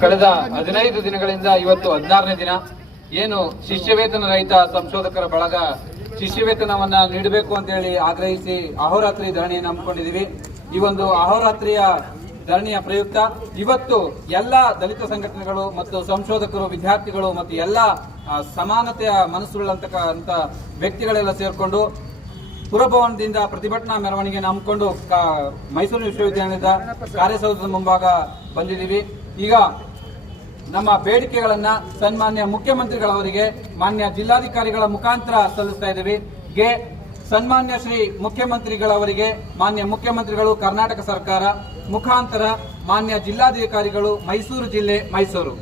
ಕಳೆದ 15 ದಿನಗಳಿಂದ ಇವತ್ತು 16ನೇ ದಿನ ಏನು ಶಿಷ್ಯವೇತನ ರಹಿತ ಸಂಶೋಧಕರ ಬಳಗ ಶಿಷ್ಯವೇತನವನ್ನ ನೀಡಬೇಕು ಅಂತ ಹೇಳಿ ಆಗ್ರಹಿಸಿ ಅಹೋರಾತ್ರಿ ಧರಣಿಯನ್ನು ಹಮ್ಮಿಕೊಂಡಿದ್ದೀವಿ. ಈ ಒಂದು ಅಹೋರಾತ್ರಿಯ ಧರಣಿಯ ಪ್ರಯುಕ್ತ ಇವತ್ತು ಎಲ್ಲ ದಲಿತ ಸಂಘಟನೆಗಳು ಮತ್ತು ಸಂಶೋಧಕರು, ವಿದ್ಯಾರ್ಥಿಗಳು ಮತ್ತು ಎಲ್ಲ ಸಮಾನತೆಯ ಮನಸ್ಸುಳ್ಳಂತ ವ್ಯಕ್ತಿಗಳೆಲ್ಲ ಸೇರ್ಕೊಂಡು ಪುರಭವನದಿಂದ ಪ್ರತಿಭಟನಾ ಮೆರವಣಿಗೆಯನ್ನು ಹಮ್ಮಿಕೊಂಡು ಮೈಸೂರು ವಿಶ್ವವಿದ್ಯಾಲಯದ ಕಾರ್ಯಸೌಧದ ಮುಂಭಾಗ ಬಂದಿದ್ದೀವಿ. ಈಗ ನಮ್ಮ ಬೇಡಿಕೆಗಳನ್ನ ಸನ್ಮಾನ್ಯ ಮುಖ್ಯಮಂತ್ರಿಗಳವರಿಗೆ ಮಾನ್ಯ ಜಿಲ್ಲಾಧಿಕಾರಿಗಳ ಮುಖಾಂತರ ಸಲ್ಲಿಸ್ತಾ ಇದ್ದೀವಿ. ಸನ್ಮಾನ್ಯ ಶ್ರೀ ಮುಖ್ಯಮಂತ್ರಿಗಳವರಿಗೆ ಮಾನ್ಯ ಮುಖ್ಯಮಂತ್ರಿಗಳು ಕರ್ನಾಟಕ ಸರ್ಕಾರ ಮುಖಾಂತರ ಮಾನ್ಯ ಜಿಲ್ಲಾಧಿಕಾರಿಗಳು ಮೈಸೂರು ಜಿಲ್ಲೆ ಮೈಸೂರು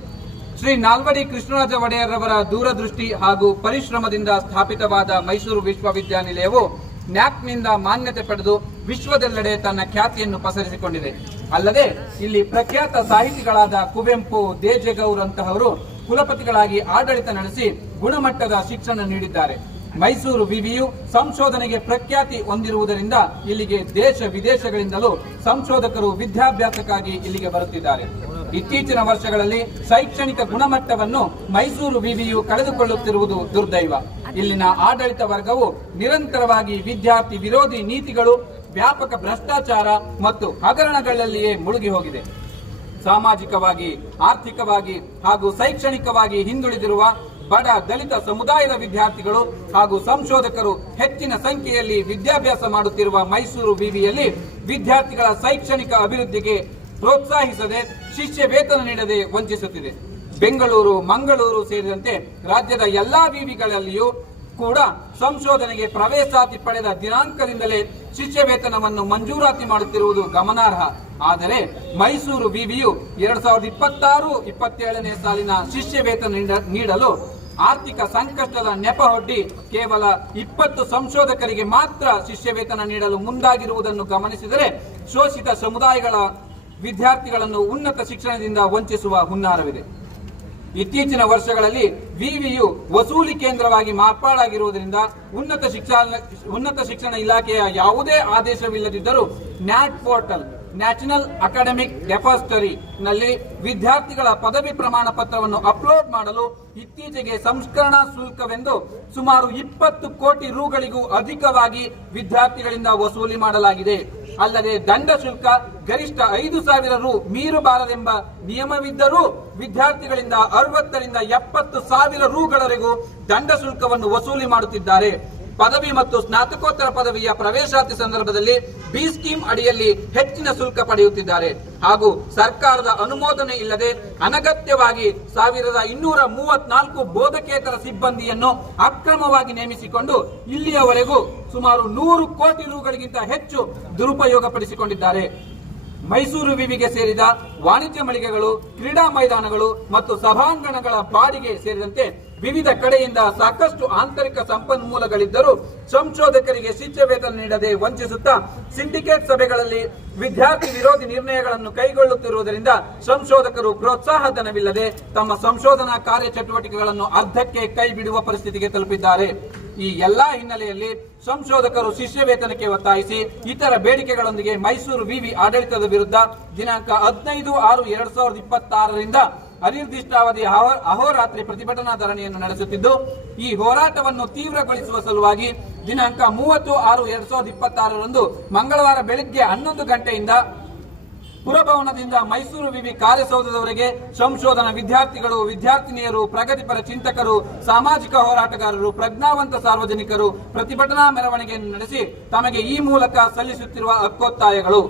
ಶ್ರೀ ನಾಲ್ವಡಿ ಕೃಷ್ಣರಾಜ ಒಡೆಯರ್ರವರ ದೂರದೃಷ್ಟಿ ಹಾಗೂ ಪರಿಶ್ರಮದಿಂದ ಸ್ಥಾಪಿತವಾದ ಮೈಸೂರು ವಿಶ್ವವಿದ್ಯಾನಿಲಯವು ನ್ಯಾಕ್ನಿಂದ ಮಾನ್ಯತೆ ಪಡೆದು ವಿಶ್ವದೆಲ್ಲೆಡೆ ತನ್ನ ಖ್ಯಾತಿಯನ್ನು ಪಸರಿಸಿಕೊಂಡಿದೆ. ಅಲ್ಲದೆ ಇಲ್ಲಿ ಪ್ರಖ್ಯಾತ ಸಾಹಿತಿಗಳಾದ ಕುವೆಂಪು, ದೇಜಗೌರ್ ಅಂತಹವರು ಕುಲಪತಿಗಳಾಗಿ ಆಡಳಿತ ನಡೆಸಿ ಗುಣಮಟ್ಟದ ಶಿಕ್ಷಣ ನೀಡಿದ್ದಾರೆ. ಮೈಸೂರು ವಿವಿಯು ಸಂಶೋಧನೆಗೆ ಪ್ರಖ್ಯಾತಿ ಹೊಂದಿರುವುದರಿಂದ ಇಲ್ಲಿಗೆ ದೇಶ ವಿದೇಶಗಳಿಂದಲೂ ಸಂಶೋಧಕರು ವಿದ್ಯಾಭ್ಯಾಸಕ್ಕಾಗಿ ಇಲ್ಲಿಗೆ ಬರುತ್ತಿದ್ದಾರೆ. ಇತ್ತೀಚಿನ ವರ್ಷಗಳಲ್ಲಿ ಶೈಕ್ಷಣಿಕ ಗುಣಮಟ್ಟವನ್ನು ಮೈಸೂರು ವಿವಿಯು ಕಳೆದುಕೊಳ್ಳುತ್ತಿರುವುದು ದುರ್ದೈವ. ಇಲ್ಲಿನ ಆಡಳಿತ ವರ್ಗವು ನಿರಂತರವಾಗಿ ವಿದ್ಯಾರ್ಥಿ ವಿರೋಧಿ ನೀತಿಗಳು, ವ್ಯಾಪಕ ಭ್ರಷ್ಟಾಚಾರ ಮತ್ತು ಹಗರಣಗಳಲ್ಲಿಯೇ ಮುಳುಗಿ ಹೋಗಿದೆ. ಸಾಮಾಜಿಕವಾಗಿ, ಆರ್ಥಿಕವಾಗಿ ಹಾಗೂ ಶೈಕ್ಷಣಿಕವಾಗಿ ಹಿಂದುಳಿದಿರುವ ಬಡ ದಲಿತ ಸಮುದಾಯದ ವಿದ್ಯಾರ್ಥಿಗಳು ಹಾಗೂ ಸಂಶೋಧಕರು ಹೆಚ್ಚಿನ ಸಂಖ್ಯೆಯಲ್ಲಿ ವಿದ್ಯಾಭ್ಯಾಸ ಮಾಡುತ್ತಿರುವ ಮೈಸೂರು ವಿವಿಯಲ್ಲಿ ವಿದ್ಯಾರ್ಥಿಗಳ ಶೈಕ್ಷಣಿಕ ಅಭಿವೃದ್ಧಿಗೆ ಪ್ರೋತ್ಸಾಹಿಸದೆ ಶಿಷ್ಯ ವೇತನ ನೀಡದೆ ವಂಚಿಸುತ್ತಿದೆ. ಬೆಂಗಳೂರು, ಮಂಗಳೂರು ಸೇರಿದಂತೆ ರಾಜ್ಯದ ಎಲ್ಲಾ ವಿವಿಗಳಲ್ಲಿಯೂ ಕೂಡ ಸಂಶೋಧನೆಗೆ ಪ್ರವೇಶಾತಿ ಪಡೆದ ದಿನಾಂಕದಿಂದಲೇ ಶಿಷ್ಯ ವೇತನವನ್ನು ಮಂಜೂರಾತಿ ಮಾಡುತ್ತಿರುವುದು ಗಮನಾರ್ಹ. ಆದರೆ ಮೈಸೂರು ವಿವಿಯು 2026-27ನೇ ಸಾಲಿನ ಶಿಷ್ಯ ವೇತನ ನೀಡಲು ಆರ್ಥಿಕ ಸಂಕಷ್ಟದ ನೆಪಹೊಡ್ಡಿ ಕೇವಲ 20 ಸಂಶೋಧಕರಿಗೆ ಮಾತ್ರ ಶಿಷ್ಯ ವೇತನ ನೀಡಲು ಮುಂದಾಗಿರುವುದನ್ನು ಗಮನಿಸಿದರೆ ಶೋಷಿತ ಸಮುದಾಯಗಳ ವಿದ್ಯಾರ್ಥಿಗಳನ್ನು ಉನ್ನತ ಶಿಕ್ಷಣದಿಂದ ವಂಚಿಸುವ ಹುನ್ನಾರವಿದೆ. ಇತ್ತೀಚಿನ ವರ್ಷಗಳಲ್ಲಿ ವಿವಿಯು ವಸೂಲಿ ಕೇಂದ್ರವಾಗಿ ಮಾರ್ಪಾಡಾಗಿರುವುದರಿಂದ ಉನ್ನತ ಶಿಕ್ಷಣ ಇಲಾಖೆಯ ಯಾವುದೇ ಆದೇಶವಿಲ್ಲದಿದ್ದರೂ ನ್ಯಾಟ್ ಪೋರ್ಟಲ್, ನ್ಯಾಷನಲ್ ಅಕಾಡೆಮಿಕ್ ಡೆಪಾಸಿಟರಿ ನಲ್ಲಿ ವಿದ್ಯಾರ್ಥಿಗಳ ಪದವಿ ಪ್ರಮಾಣ ಪತ್ರವನ್ನು ಅಪ್ಲೋಡ್ ಮಾಡಲು ಇತ್ತೀಚೆಗೆ ಸಂಸ್ಕರಣಾ ಶುಲ್ಕವೆಂದು ಸುಮಾರು 20 ಕೋಟಿ ರುಗಳಿಗೂ ಅಧಿಕವಾಗಿ ವಿದ್ಯಾರ್ಥಿಗಳಿಂದ ವಸೂಲಿ ಮಾಡಲಾಗಿದೆ. ಅಲ್ಲದೆ ದಂಡ ಶುಲ್ಕ ಗರಿಷ್ಠ 5,000 ರು ಮೀರಬಾರದೆಂಬ ನಿಯಮವಿದ್ದರೂ ವಿದ್ಯಾರ್ಥಿಗಳಿಂದ 60ರಿಂದ 70,000 ರುಗಳವರೆಗೂ ದಂಡ ಶುಲ್ಕವನ್ನು ವಸೂಲಿ ಮಾಡುತ್ತಿದ್ದಾರೆ. ಪದವಿ ಮತ್ತು ಸ್ನಾತಕೋತ್ತರ ಪದವಿಯ ಪ್ರವೇಶಾತಿ ಸಂದರ್ಭದಲ್ಲಿ ಬಿ ಸ್ಕೀಮ್ ಅಡಿಯಲ್ಲಿ ಹೆಚ್ಚಿನ ಶುಲ್ಕ ಪಡೆಯುತ್ತಿದ್ದಾರೆ ಹಾಗೂ ಸರ್ಕಾರದ ಅನುಮೋದನೆ ಇಲ್ಲದೆ ಅನಗತ್ಯವಾಗಿ 1234 ಬೋಧಕೇತರ ಸಿಬ್ಬಂದಿಯನ್ನು ಅಕ್ರಮವಾಗಿ ನೇಮಿಸಿಕೊಂಡು ಇಲ್ಲಿಯವರೆಗೂ ಸುಮಾರು 100 ಕೋಟಿ ರುಗಳಿಗಿಂತ ಹೆಚ್ಚು ದುರುಪಯೋಗಪಡಿಸಿಕೊಂಡಿದ್ದಾರೆ. ಮೈಸೂರು ವಿವಿಗೆ ಸೇರಿದ ವಾಣಿಜ್ಯ ಮಳಿಗೆಗಳು, ಕ್ರೀಡಾ ಮೈದಾನಗಳು ಮತ್ತು ಸಭಾಂಗಣಗಳ ಬಾಡಿಗೆ ಸೇರಿದಂತೆ ವಿವಿಧ ಕಡೆಯಿಂದ ಸಾಕಷ್ಟು ಆಂತರಿಕ ಸಂಪನ್ಮೂಲಗಳಿದ್ದರೂ ಸಂಶೋಧಕರಿಗೆ ಶಿಷ್ಯ ವೇತನ ನೀಡದೆ ವಂಚಿಸುತ್ತಾ ಸಿಂಡಿಕೇಟ್ ಸಭೆಗಳಲ್ಲಿ ವಿದ್ಯಾರ್ಥಿ ವಿರೋಧಿ ನಿರ್ಣಯಗಳನ್ನು ಕೈಗೊಳ್ಳುತ್ತಿರುವುದರಿಂದ ಸಂಶೋಧಕರು ಪ್ರೋತ್ಸಾಹಧನವಿಲ್ಲದೆ ತಮ್ಮ ಸಂಶೋಧನಾ ಕಾರ್ಯಚಟುವಟಿಕೆಗಳನ್ನು ಅರ್ಧಕ್ಕೆ ಕೈ ಬಿಡುವ ಪರಿಸ್ಥಿತಿಗೆ ತಲುಪಿದ್ದಾರೆ. ಈ ಎಲ್ಲಾ ಹಿನ್ನೆಲೆಯಲ್ಲಿ ಸಂಶೋಧಕರು ಶಿಷ್ಯ ವೇತನಕ್ಕೆ ಒತ್ತಾಯಿಸಿ ಇತರ ಬೇಡಿಕೆಗಳೊಂದಿಗೆ ಮೈಸೂರು ವಿವಿ ಆಡಳಿತದ ವಿರುದ್ಧ ದಿನಾಂಕ 15/6/2026ರಿಂದ ಅನಿರ್ದಿಷ್ಟಾವಧಿ ಅಹೋರಾತ್ರಿ ಪ್ರತಿಭಟನಾ ಧರಣಿಯನ್ನು ನಡೆಸುತ್ತಿದ್ದು, ಈ ಹೋರಾಟವನ್ನು ತೀವ್ರಗೊಳಿಸುವ ಸಲುವಾಗಿ ದಿನಾಂಕ 30/6/2026ರಂದು ಮಂಗಳವಾರ ಬೆಳಗ್ಗೆ 11 ಗಂಟೆಯಿಂದ ಪುರಭವನದಿಂದ ಮೈಸೂರು ವಿವಿ ಕಾರ್ಯಸೌಧದವರೆಗೆ ಸಂಶೋಧನಾ ವಿದ್ಯಾರ್ಥಿಗಳು, ವಿದ್ಯಾರ್ಥಿನಿಯರು, ಪ್ರಗತಿಪರ ಚಿಂತಕರು, ಸಾಮಾಜಿಕ ಹೋರಾಟಗಾರರು, ಪ್ರಜ್ಞಾವಂತ ಸಾರ್ವಜನಿಕರು ಪ್ರತಿಭಟನಾ ಮೆರವಣಿಗೆಯನ್ನು ನಡೆಸಿ ತಮಗೆ ಈ ಮೂಲಕ ಸಲ್ಲಿಸುತ್ತಿರುವ ಹಕ್ಕೊತ್ತಾಯಗಳು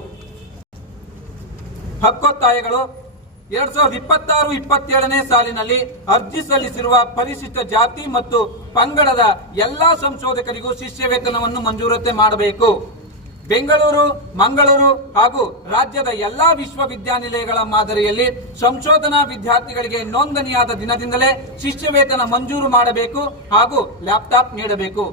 2026-27ನೇ ಸಾಲಿನಲ್ಲಿ ಅರ್ಜಿ ಸಲ್ಲಿಸಿರುವ ಪರಿಶಿಷ್ಟ ಜಾತಿ ಮತ್ತು ಪಂಗಡದ ಎಲ್ಲಾ ಸಂಶೋಧಕರಿಗೂ ಶಿಷ್ಯ ವೇತನವನ್ನು ಮಂಜೂರಾತಿ ಮಾಡಬೇಕು. ಬೆಂಗಳೂರು, ಮಂಗಳೂರು ಹಾಗೂ ರಾಜ್ಯದ ಎಲ್ಲಾ ವಿಶ್ವವಿದ್ಯಾನಿಲಯಗಳ ಮಾದರಿಯಲ್ಲಿ ಸಂಶೋಧನಾ ವಿದ್ಯಾರ್ಥಿಗಳಿಗೆ ನೋಂದಣಿಯಾದ ದಿನದಿಂದಲೇ ಶಿಷ್ಯ ವೇತನ ಮಂಜೂರು ಮಾಡಬೇಕು ಹಾಗೂ ಲ್ಯಾಪ್ಟಾಪ್ ನೀಡಬೇಕು.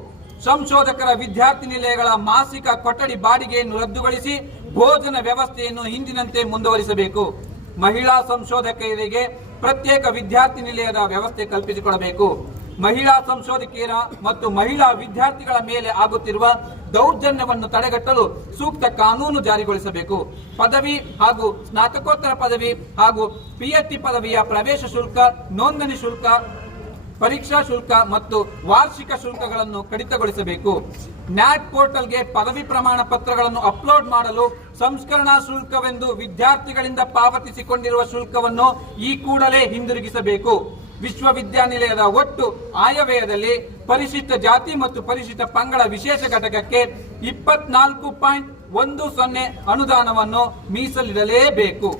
ಸಂಶೋಧಕರ ವಿದ್ಯಾರ್ಥಿ ನಿಲಯಗಳ ಮಾಸಿಕ ಕೊಠಡಿ ಬಾಡಿಗೆಯನ್ನು ರದ್ದುಗೊಳಿಸಿ ಭೋಜನ ವ್ಯವಸ್ಥೆಯನ್ನು ಹಿಂದಿನಂತೆ ಮುಂದುವರಿಸಬೇಕು. ಮಹಿಳಾ ಸಂಶೋಧಕರಿಗೆ ಪ್ರತ್ಯೇಕ ವಿದ್ಯಾರ್ಥಿ ನಿಲಯದ ವ್ಯವಸ್ಥೆ ಕಲ್ಪಿಸಿಕೊಡಬೇಕು. ಮಹಿಳಾ ಸಂಶೋಧಕಿಯರ ಮತ್ತು ಮಹಿಳಾ ವಿದ್ಯಾರ್ಥಿಗಳ ಮೇಲೆ ಆಗುತ್ತಿರುವ ದೌರ್ಜನ್ಯವನ್ನು ತಡೆಗಟ್ಟಲು ಸೂಕ್ತ ಕಾನೂನು ಜಾರಿಗೊಳಿಸಬೇಕು. ಪದವಿ ಹಾಗೂ ಸ್ನಾತಕೋತ್ತರ ಪದವಿ ಹಾಗೂ PhD ಪದವಿಯ ಪ್ರವೇಶ ಶುಲ್ಕ, ನೋಂದಣಿ ಶುಲ್ಕ, ಪರೀಕ್ಷಾ ಶುಲ್ಕ ಮತ್ತು ವಾರ್ಷಿಕ ಶುಲ್ಕಗಳನ್ನು ಕಡಿತಗೊಳಿಸಬೇಕು. ನ್ಯಾಟ್ ಪೋರ್ಟಲ್ಗೆ ಪದವಿ ಪ್ರಮಾಣ ಪತ್ರಗಳನ್ನು ಅಪ್ಲೋಡ್ ಮಾಡಲು ಸಂಸ್ಕರಣಾ ಶುಲ್ಕವೆಂದು ವಿದ್ಯಾರ್ಥಿಗಳಿಂದ ಪಾವತಿಸಿಕೊಂಡಿರುವ ಶುಲ್ಕವನ್ನು ಈ ಕೂಡಲೇ ಹಿಂದಿರುಗಿಸಬೇಕು. ವಿಶ್ವವಿದ್ಯಾನಿಲಯದ ಒಟ್ಟು ಆಯವ್ಯಯದಲ್ಲಿ ಪರಿಶಿಷ್ಟ ಜಾತಿ ಮತ್ತು ಪರಿಶಿಷ್ಟ ಪಂಗಡ ವಿಶೇಷ ಘಟಕಕ್ಕೆ 24.10 ಅನುದಾನವನ್ನು ಮೀಸಲಿಡಲೇಬೇಕು.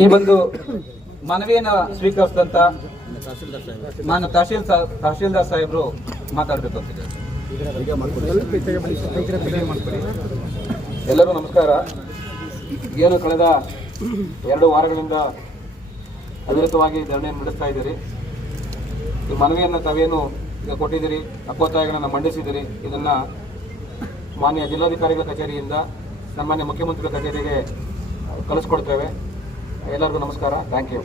ಈ ಒಂದು ಮನವಿಯನ್ನು ಸ್ವೀಕರಿಸಿದಂತ ನಾನು ತಹಶೀಲ್ದಾರ್ ಸಾಹೇಬರು ಮಾತಾಡಬೇಕು ಅಂತ. ಎಲ್ಲರೂ ನಮಸ್ಕಾರ. ಏನು ಕಳೆದ 2 ವಾರಗಳಿಂದ ಅವಿರತವಾಗಿ ಧರಣಿಯನ್ನು ನಡೆಸ್ತಾ ಇದ್ದೀರಿ. ಈ ಮನವಿಯನ್ನು ತಾವೇನು ಈಗ ಕೊಟ್ಟಿದ್ದೀರಿ, ಅಪ್ಪೊತ್ತಾಯಗಳನ್ನು ಮಂಡಿಸಿದ್ದೀರಿ. ಇದನ್ನ ಮಾನ್ಯ ಜಿಲ್ಲಾಧಿಕಾರಿಗಳ ಕಚೇರಿಯಿಂದ ಸನ್ಮಾನ್ಯ ಮುಖ್ಯಮಂತ್ರಿಗಳ ಕಚೇರಿಗೆ ಕಳಿಸ್ಕೊಡ್ತೇವೆ. ಎಲ್ಲರಿಗೂ ನಮಸ್ಕಾರ. Thank you.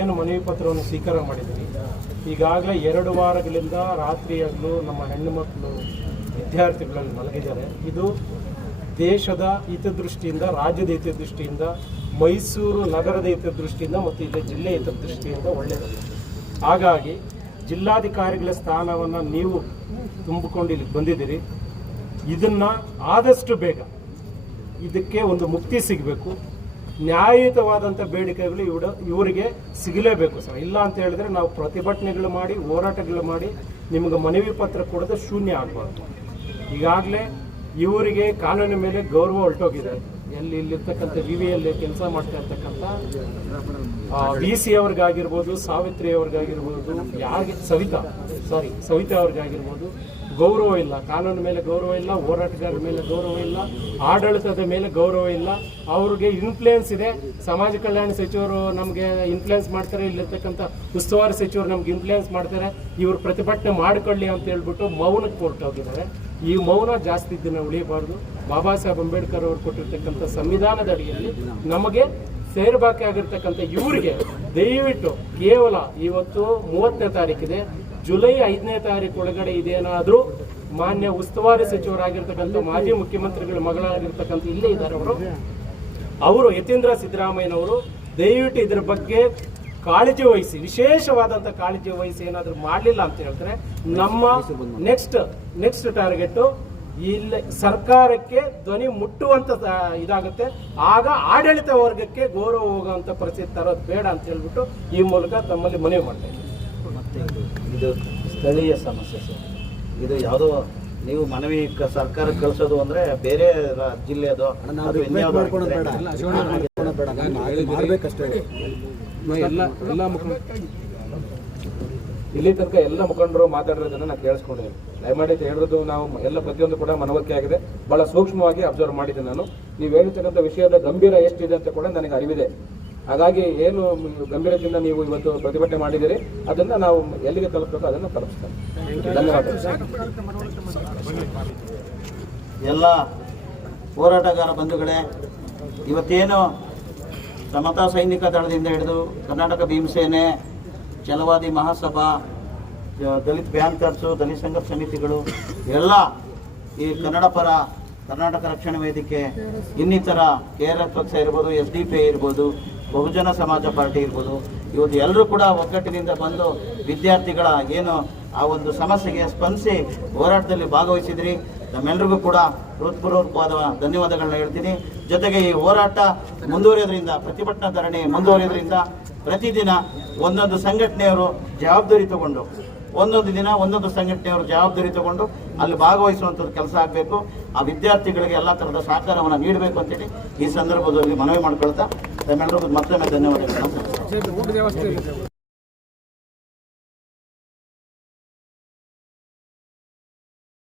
ಏನು ಮನವಿ ಪತ್ರವನ್ನು ಸ್ವೀಕಾರ ಮಾಡಿದ್ದೀವಿ. ಈಗಾಗಲೇ 2 ವಾರಗಳಿಂದ ರಾತ್ರಿಯಾಗಲೂ ನಮ್ಮ ಹೆಣ್ಣು ಮಕ್ಕಳು ವಿದ್ಯಾರ್ಥಿಗಳಲ್ಲಿ ಮಲಗಿದ್ದಾರೆ. ಇದು ದೇಶದ ಹಿತದೃಷ್ಟಿಯಿಂದ, ರಾಜ್ಯದ ಹಿತದೃಷ್ಟಿಯಿಂದ, ಮೈಸೂರು ನಗರದ ಹಿತದೃಷ್ಟಿಯಿಂದ ಮತ್ತು ಇಲ್ಲಿ ಜಿಲ್ಲೆಯ ಹಿತದೃಷ್ಟಿಯಿಂದ ಒಳ್ಳೆಯದು. ಹಾಗಾಗಿ ಜಿಲ್ಲಾಧಿಕಾರಿಗಳ ಸ್ಥಾನವನ್ನು ನೀವು ತುಂಬಿಕೊಂಡು ಇಲ್ಲಿ ಬಂದಿದ್ದೀರಿ. ಇದನ್ನು ಆದಷ್ಟು ಬೇಗ ಇದಕ್ಕೆ ಒಂದು ಮುಕ್ತಿ ಸಿಗಬೇಕು. ನ್ಯಾಯಯುತವಾದಂಥ ಬೇಡಿಕೆಗಳು ಇವರಿಗೆ ಸಿಗಲೇಬೇಕು ಸರ್. ಇಲ್ಲ ಅಂತ ಹೇಳಿದ್ರೆ ನಾವು ಪ್ರತಿಭಟನೆಗಳು ಮಾಡಿ, ಹೋರಾಟಗಳು ಮಾಡಿ ನಿಮಗೆ ಮನವಿ ಪತ್ರ ಕೊಡೋದು ಶೂನ್ಯ ಆಗಬಾರ್ದು. ಈಗಾಗಲೇ ಇವರಿಗೆ ಕಾನೂನಿನ ಮೇಲೆ ಗೌರವ ಹೊರಟೋಗಿದೆ. ಇಲ್ಲಿರ್ತಕ್ಕಂಥ ವಿವಿಯಲ್ಲಿ ಕೆಲಸ ಮಾಡ್ತಾ ಇರ್ತಕ್ಕಂಥ VC ಅವ್ರಿಗಾಗಿರ್ಬೋದು, ಸಾವಿತ್ರಿ ಅವ್ರಿಗಾಗಿರ್ಬೋದು, ಸವಿತಾ ಅವ್ರಿಗಾಗಿರ್ಬೋದು ಗೌರವ ಇಲ್ಲ. ಕಾನೂನು ಮೇಲೆ ಗೌರವ ಇಲ್ಲ, ಹೋರಾಟಗಾರರ ಮೇಲೆ ಗೌರವ ಇಲ್ಲ, ಆಡಳಿತದ ಮೇಲೆ ಗೌರವ ಇಲ್ಲ. ಅವ್ರಿಗೆ ಇನ್ಫ್ಲೂಯೆನ್ಸ್ ಇದೆ. ಸಮಾಜ ಕಲ್ಯಾಣ ಸಚಿವರು ನಮಗೆ ಇನ್ಫ್ಲೂಯೆನ್ಸ್ ಮಾಡ್ತಾರೆ, ಇಲ್ಲಿರ್ತಕ್ಕಂಥ ಉಸ್ತುವಾರಿ ಸಚಿವರು ನಮ್ಗೆ ಇನ್ಫ್ಲೂಯೆನ್ಸ್ ಮಾಡ್ತಾರೆ. ಇವರು ಪ್ರತಿಭಟನೆ ಮಾಡಿಕೊಳ್ಳಿ ಅಂತ ಹೇಳ್ಬಿಟ್ಟು ಮೌನಕ್ಕೆ ಹೊರಟೋಗಿದ್ದಾರೆ. ಈ ಮೌನ ಜಾಸ್ತಿ ದಿನ ಉಳಿಯಬಾರ್ದು. ಬಾಬಾ ಸಾಹೇಬ್ ಅಂಬೇಡ್ಕರ್ ಅವರು ಕೊಟ್ಟಿರ್ತಕ್ಕಂಥ ಸಂವಿಧಾನದ ಅಡಿಯಲ್ಲಿ ನಮಗೆ ಸೇರ್ಬೇಕಾಗಿರ್ತಕ್ಕಂಥ ಇವರಿಗೆ ದಯವಿಟ್ಟು ಕೇವಲ ಇವತ್ತು 30ನೇ ತಾರೀಕಿದೆ, ಜುಲೈ 5ನೇ ತಾರೀಕು ಒಳಗಡೆ ಇದೇನಾದರೂ ಮಾನ್ಯ ಉಸ್ತುವಾರಿ ಸಚಿವರಾಗಿರ್ತಕ್ಕಂಥ ಮಾಜಿ ಮುಖ್ಯಮಂತ್ರಿಗಳ ಮಗಳಾಗಿರ್ತಕ್ಕಂಥ ಇಲ್ಲೇ ಇದ್ದಾರೆ ಅವರು ಯತೀಂದ್ರ ಸಿದ್ದರಾಮಯ್ಯನವರು ದಯವಿಟ್ಟು ಇದ್ರ ಬಗ್ಗೆ ಕಾಳಜಿ ವಹಿಸಿ, ವಿಶೇಷವಾದಂಥ ಕಾಳಜಿ ವಹಿಸಿ ಏನಾದರೂ ಮಾಡಲಿಲ್ಲ ಅಂತ ಹೇಳಿದ್ರೆ ನಮ್ಮ ನೆಕ್ಸ್ಟ್ ಟಾರ್ಗೆಟ್ ಇಲ್ಲಿ ಸರ್ಕಾರಕ್ಕೆ ಧ್ವನಿ ಮುಟ್ಟುವಂತ ಇದಾಗುತ್ತೆ. ಆಗ ಆಡಳಿತ ವರ್ಗಕ್ಕೆ ಗೌರವ ಹೋಗುವಂತ ಪರಿಸ್ಥಿತಿ ತರೋದು ಬೇಡ ಅಂತ ಹೇಳ್ಬಿಟ್ಟು ಈ ಮೂಲಕ ತಮ್ಮಲ್ಲಿ ಮನವಿ ಮಾಡ್ತಾ ಇದ್ದೀವಿ. ಇದು ಸ್ಥಳೀಯ ಸಮಸ್ಯೆ ಸರ್. ಇದು ಯಾವುದೋ ನೀವು ಮನವಿ ಸರ್ಕಾರಕ್ಕೆ ಕಳಿಸೋದು ಅಂದ್ರೆ ಬೇರೆ ಜಿಲ್ಲೆಯದು ಇಲ್ಲಿ ತನಕ ಎಲ್ಲ ಮುಖಂಡರು ಮಾತಾಡಿರೋದನ್ನ ನಾನು ಕೇಳಿಸ್ಕೊಂಡಿದ್ದೀನಿ. ದಯಮಾಡಿ ಹೇಳಿರೋದು ನಾವು ಎಲ್ಲ ಪ್ರತಿಯೊಂದು ಕೂಡ ಮನವರಿಕೆ ಆಗಿದೆ. ಬಹಳ ಸೂಕ್ಷ್ಮವಾಗಿ ಅಬ್ಸರ್ವ್ ಮಾಡಿದ್ದೀನಿ ನಾನು. ನೀವು ಹೇಳಿರ್ತಕ್ಕಂಥ ವಿಷಯದ ಗಂಭೀರ ಎಷ್ಟಿದೆ ಅಂತ ಕೂಡ ನನಗೆ ಅರಿವಿದೆ. ಹಾಗಾಗಿ ಏನು ಗಂಭೀರದಿಂದ ನೀವು ಇವತ್ತು ಪ್ರತಿಭಟನೆ ಮಾಡಿದ್ದೀರಿ ಅದನ್ನ ನಾವು ಎಲ್ಲಿಗೆ ತಲುಪಬೇಕು ಅದನ್ನು ತಲುಪಿಸ್ತೇವೆ. ಧನ್ಯವಾದ. ಎಲ್ಲ ಹೋರಾಟಗಾರ ಬಂಧುಗಳೇ, ಇವತ್ತೇನು ಸಮತಾ ಸೈನಿಕ ದಳದಿಂದ ಹಿಡಿದು ಕರ್ನಾಟಕ ಭೀಮಸೇನೆ, ಛಲವಾದಿ ಮಹಾಸಭಾ, ದಲಿತ ಬ್ಯಾಂಕರ್ಸು, ದಲಿತ ಸಂಘರ್ಷ ಸಮಿತಿಗಳು ಎಲ್ಲ ಈ ಕನ್ನಡ ಪರ ಕರ್ನಾಟಕ ರಕ್ಷಣಾ ವೇದಿಕೆ, ಇನ್ನಿತರ KRS ಪಕ್ಷ ಇರ್ಬೋದು, SDP ಇರ್ಬೋದು, ಬಹುಜನ ಸಮಾಜ ಪಾರ್ಟಿ ಇರ್ಬೋದು, ಇವತ್ತು ಎಲ್ಲರೂ ಕೂಡ ಒಗ್ಗಟ್ಟಿನಿಂದ ಬಂದು ವಿದ್ಯಾರ್ಥಿಗಳ ಏನು ಆ ಒಂದು ಸಮಸ್ಯೆಗೆ ಸ್ಪಂದಿಸಿ ಹೋರಾಟದಲ್ಲಿ ಭಾಗವಹಿಸಿದ್ರಿ. ನಮ್ಮೆಲ್ಲರಿಗೂ ಕೂಡ ಹೃತ್ಪೂರ್ವಕವಾದ ಧನ್ಯವಾದಗಳನ್ನ ಹೇಳ್ತೀನಿ. ಜೊತೆಗೆ ಈ ಹೋರಾಟ ಮುಂದುವರಿಯೋದ್ರಿಂದ, ಪ್ರತಿಭಟನಾ ಧರಣಿ ಮುಂದುವರಿಯೋದ್ರಿಂದ ಪ್ರತಿದಿನ ಒಂದೊಂದು ಸಂಘಟನೆಯವರು ಜವಾಬ್ದಾರಿ ತಗೊಂಡು, ಒಂದೊಂದು ದಿನ ಒಂದೊಂದು ಸಂಘಟನೆಯವರು ಜವಾಬ್ದಾರಿ ತಗೊಂಡು ಅಲ್ಲಿ ಭಾಗವಹಿಸುವಂಥದ್ದು ಕೆಲಸ ಆಗಬೇಕು. ಆ ವಿದ್ಯಾರ್ಥಿಗಳಿಗೆ ಎಲ್ಲ ಥರದ ಸಹಕಾರವನ್ನು ನೀಡಬೇಕು ಅಂತೇಳಿ ಈ ಸಂದರ್ಭದಲ್ಲಿ ಮನವಿ ಮಾಡ್ಕೊಳ್ತಾ ತಮ್ಮೆಲ್ಲರಿಗೂ ಮತ್ತೊಮ್ಮೆ ಧನ್ಯವಾದಗಳು.